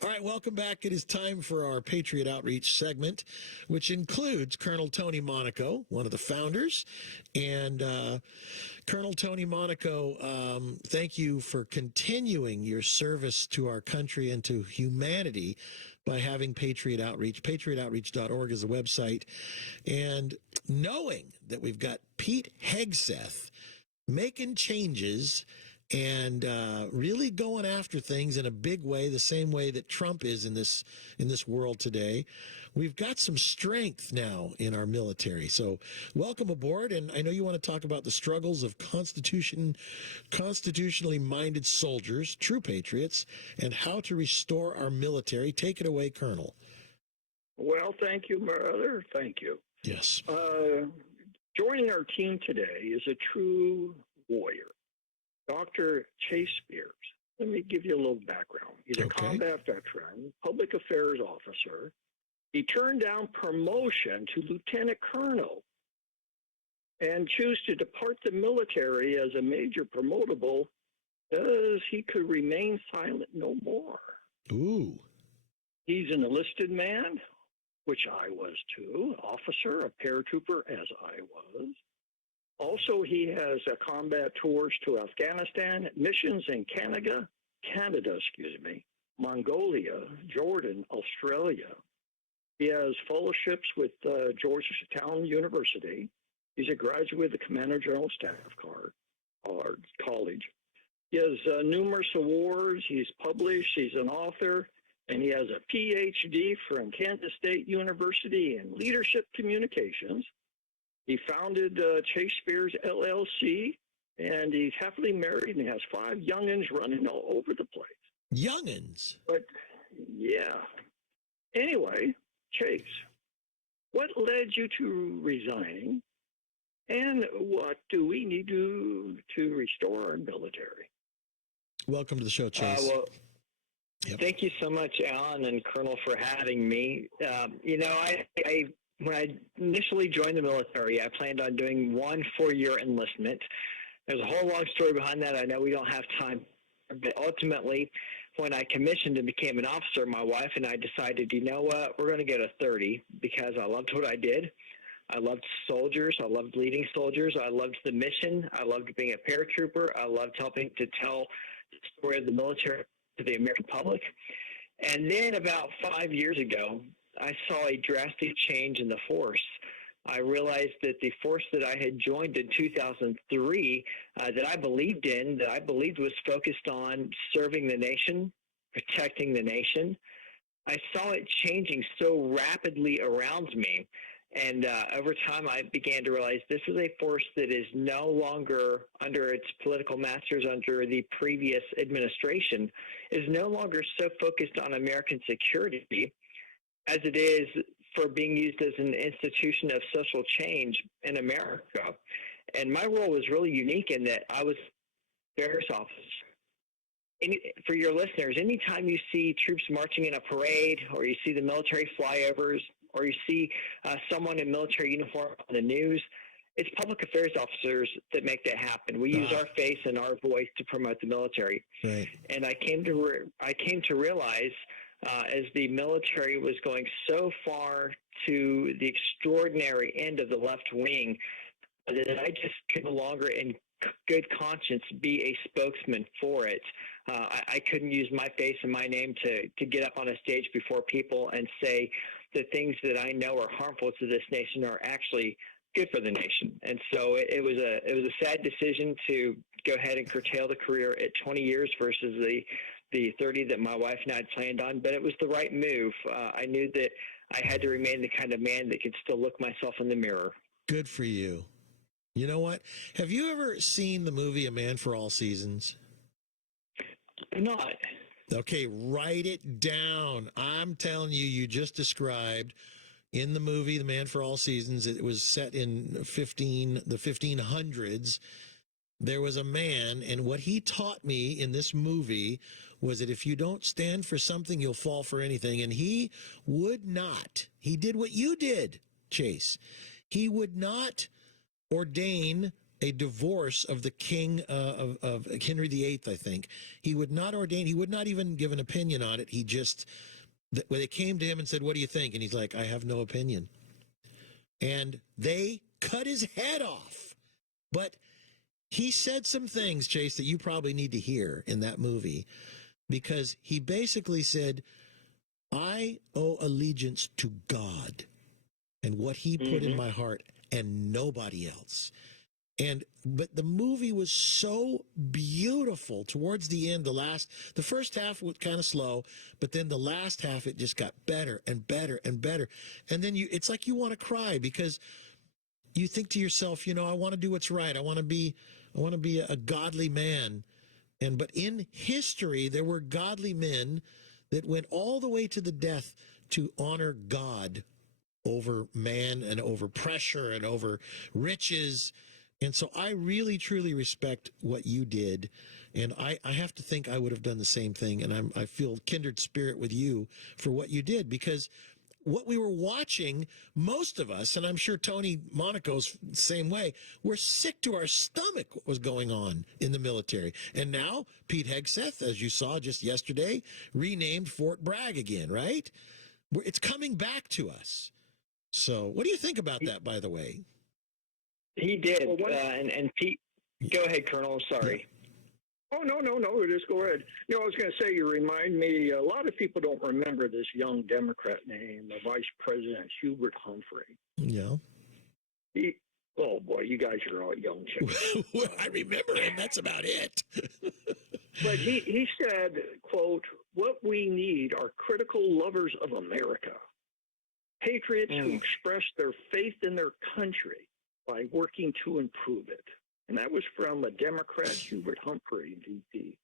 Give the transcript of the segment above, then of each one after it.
All right, welcome back. It is time for our Patriot Outreach segment, which includes Colonel Tony Monaco, one of the founders. And Colonel Tony Monaco, thank you for continuing your service to our country and to humanity by having Patriot Outreach. PatriotOutreach.org is the website. And knowing that we've got Pete Hegseth making changes and really going after things in a big way, the same way that Trump is in this world today. We've got some strength now in our military. So welcome aboard. And I know you want to talk about the struggles of constitutionally minded soldiers, true patriots, and how to restore our military. Take it away, Colonel. Well, thank you, brother. Thank you. Yes. Joining our team today is a true warrior, Dr. Chase Spears. Let me give you a little background. He's a combat veteran, public affairs officer. He turned down promotion to lieutenant colonel and chose to depart the military as a major promotable because he could remain silent no more. Ooh. He's an enlisted man, which I was too, officer, a paratrooper as I was. Also, he has combat tours to Afghanistan, missions in Canada, Mongolia, Jordan, Australia. He has fellowships with Georgetown University. He's a graduate of the Commander General Staff College. He has numerous awards. He's published. He's an author. And he has a PhD from Kansas State University in leadership communications. He founded Chase Spears LLC, and he's happily married and has 5 youngins running all over the place. Youngins? But, yeah. Anyway, Chase, what led you to resigning, and what do we need to restore our military? Welcome to the show, Chase. Thank you so much, Alan and Colonel, for having me. When I initially joined the military, I planned on doing 1 4-year enlistment. There's a whole long story behind that. I know we don't have time. But ultimately, when I commissioned and became an officer, my wife and I decided, you know what, we're going to go to 30 because I loved what I did. I loved soldiers. I loved leading soldiers. I loved the mission. I loved being a paratrooper. I loved helping to tell the story of the military to the American public. And then about 5 years ago, I saw a drastic change in the force. I realized that the force that I had joined in 2003, that I believed in, that I believed was focused on serving the nation, protecting the nation, I saw it changing so rapidly around me. And over time, I began to realize this is a force that is no longer under its political masters, under the previous administration, is no longer so focused on American security as it is for being used as an institution of social change in America. And my role was really unique in that I was affairs officer. For your listeners, anytime you see troops marching in a parade, or you see the military flyovers, or you see someone in military uniform on the news, it's public affairs officers that make that happen. We use our face and our voice to promote the military. Right. And I came to realize as the military was going so far to the extraordinary end of the left wing that I just could no longer in good conscience be a spokesman for it. I couldn't use my face and my name to get up on a stage before people and say the things that I know are harmful to this nation are actually good for the nation. And so it was a sad decision to go ahead and curtail the career at 20 years versus the 30 that my wife and I had planned on, but it was the right move. I knew that I had to remain the kind of man that could still look myself in the mirror. Good for you. You know what? Have you ever seen the movie A Man for All Seasons? Not. Okay, write it down. I'm telling you, you just described in the movie The Man for All Seasons, it was set in the 1500s. There was a man, and what he taught me in this movie was that if you don't stand for something, you'll fall for anything. And he would not. He did what you did, Chase. He would not ordain a divorce of the king of Henry VIII, I think. He would not ordain, he would not even give an opinion on it. He just, when they came to him and said, what do you think? And he's like, I have no opinion. And they cut his head off. But he said some things, Chase, that you probably need to hear in that movie, because he basically said, I owe allegiance to God and what he put in my heart and nobody else. But the movie was so beautiful towards the end. The first half was kind of slow, but then the last half, it just got better and better and better. And then it's like you want to cry, because you think to yourself, I want to do what's right. I want to be a godly man. But in history, there were godly men that went all the way to the death to honor God over man and over pressure and over riches. And so I really, truly respect what you did. And I have to think I would have done the same thing. And I feel kindred spirit with you for what you did, because what we were watching, most of us, and I'm sure Tony Monaco's the same way, we're sick to our stomach what was going on in the military. And now Pete Hegseth, as you saw just yesterday, renamed Fort Bragg again, right? It's coming back to us. So what do you think about that, by the way? He did. And Pete, go ahead, Colonel. Sorry. Oh, no, just go ahead. I was going to say, you remind me, a lot of people don't remember this young Democrat named Vice President Hubert Humphrey. Yeah. Oh, boy, you guys are all young chicks. I remember him. That's about it. But he said, quote, what we need are critical lovers of America, patriots who express their faith in their country by working to improve it. And that was from a Democrat, Hubert Humphrey, VP.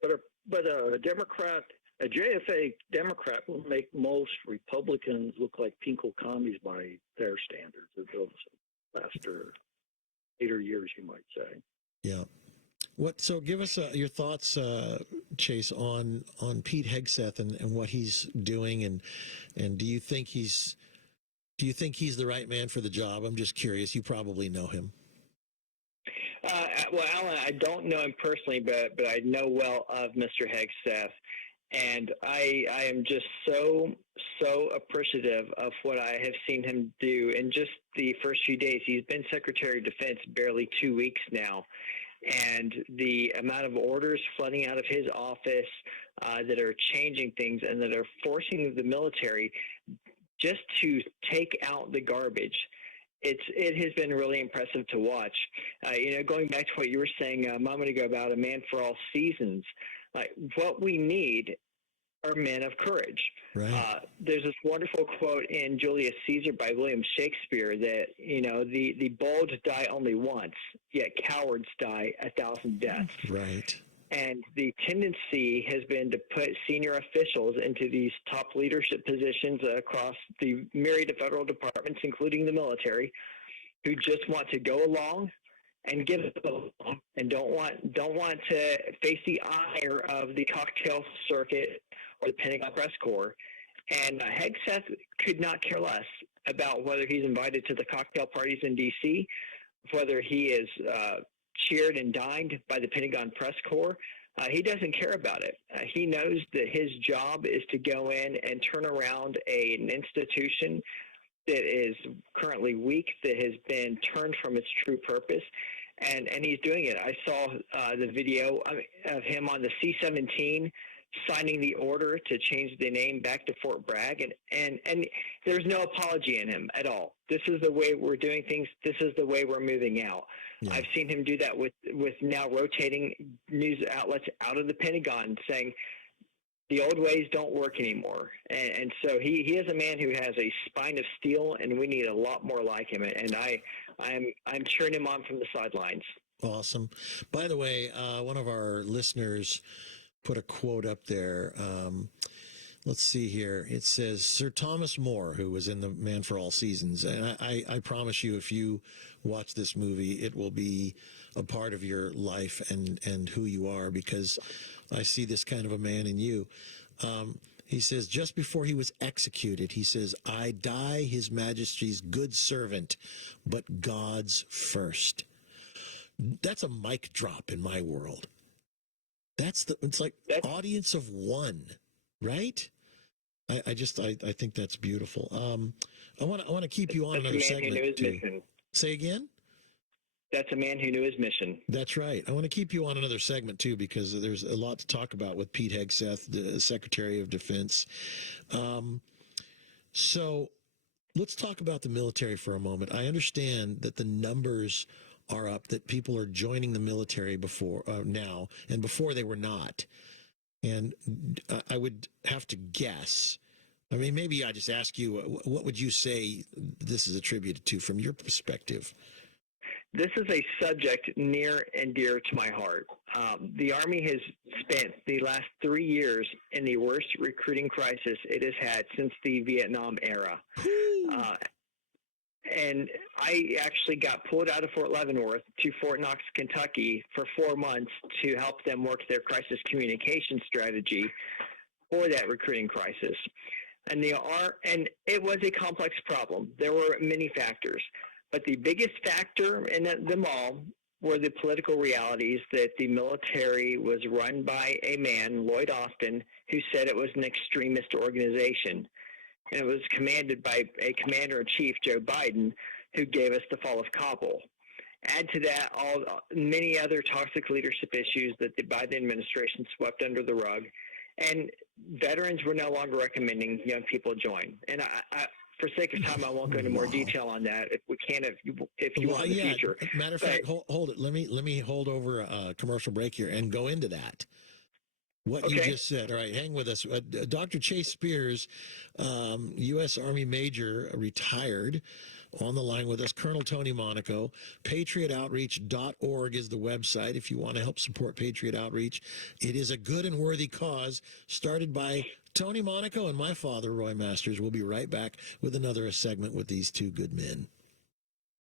But a Democrat, a JFA Democrat will make most Republicans look like pinko commies by their standards of those last 8 years, you might say. Yeah. So give us your thoughts, Chase, on Pete Hegseth and what he's doing, and do you think he's the right man for the job? I'm just curious. You probably know him. Well, Alan, I don't know him personally, but I know well of Mr. Hegseth, and I am just so appreciative of what I have seen him do in just the first few days. He's been Secretary of Defense barely 2 weeks now, and the amount of orders flooding out of his office that are changing things and that are forcing the military just to take out the garbage. It has been really impressive to watch. Going back to what you were saying a moment ago about a man for all seasons, what we need are men of courage. Right. There's this wonderful quote in Julius Caesar by William Shakespeare that, the bold die only once, yet cowards die 1,000 deaths. Right. And the tendency has been to put senior officials into these top leadership positions across the myriad of federal departments, including the military, who just want to go along and get along and don't want to face the ire of the cocktail circuit or the Pentagon press corps. And Hegseth could not care less about whether he's invited to the cocktail parties in D.C., whether he is cheered and dined by the Pentagon press corps. He doesn't care about it. He knows that his job is to go in and turn around an institution that is currently weak, that has been turned from its true purpose, and he's doing it. I saw the video of him on the C-17 signing the order to change the name back to Fort Bragg, and there's no apology in him at all. This is the way we're doing things. This is the way we're moving out. Yeah. I've seen him do that with now rotating news outlets out of the Pentagon, saying the old ways don't work anymore. And so he is a man who has a spine of steel, and we need a lot more like him. And I'm cheering him on from the sidelines. Awesome. By the way, one of our listeners put a quote up there. Let's see here. It says, Sir Thomas More, who was in The Man for All Seasons. And I promise you, if you watch this movie, it will be a part of your life and who you are, because I see this kind of a man in you. He says, just before he was executed, he says, I die his majesty's good servant, but God's first. That's a mic drop in my world. It's like audience of one, right? I think that's beautiful. I want to keep you on another segment too. Mission. Say again? That's a man who knew his mission. That's right. I want to keep you on another segment too, because there's a lot to talk about with Pete Hegseth, the Secretary of Defense. So let's talk about the military for a moment. I understand that the numbers are up, that people are joining the military now, and before they were not. And I would have to guess. I mean, maybe I just ask you, what would you say this is attributed to from your perspective? This is a subject near and dear to my heart. The Army has spent the last 3 years in the worst recruiting crisis it has had since the Vietnam era. And I actually got pulled out of Fort Leavenworth to Fort Knox, Kentucky for 4 months to help them work their crisis communication strategy for that recruiting crisis. And it was a complex problem. There were many factors. But the biggest factor in them all were the political realities that the military was run by a man, Lloyd Austin, who said it was an extremist organization. And it was commanded by a commander-in-chief, Joe Biden, who gave us the fall of Kabul. Add to that many other toxic leadership issues that the Biden administration swept under the rug. And veterans were no longer recommending young people join. And for sake of time, I won't go into more detail on that. If we can, if you want in the future. Matter of fact, hold it. Let me hold over a commercial break here and go into that. What you just said. All right, hang with us. Dr. Chase Spears, U.S. Army Major, retired, on the line with us. Colonel Tony Monaco. PatriotOutreach.org is the website if you want to help support Patriot Outreach. It is a good and worthy cause started by Tony Monaco and my father, Roy Masters. We'll be right back with another segment with these two good men.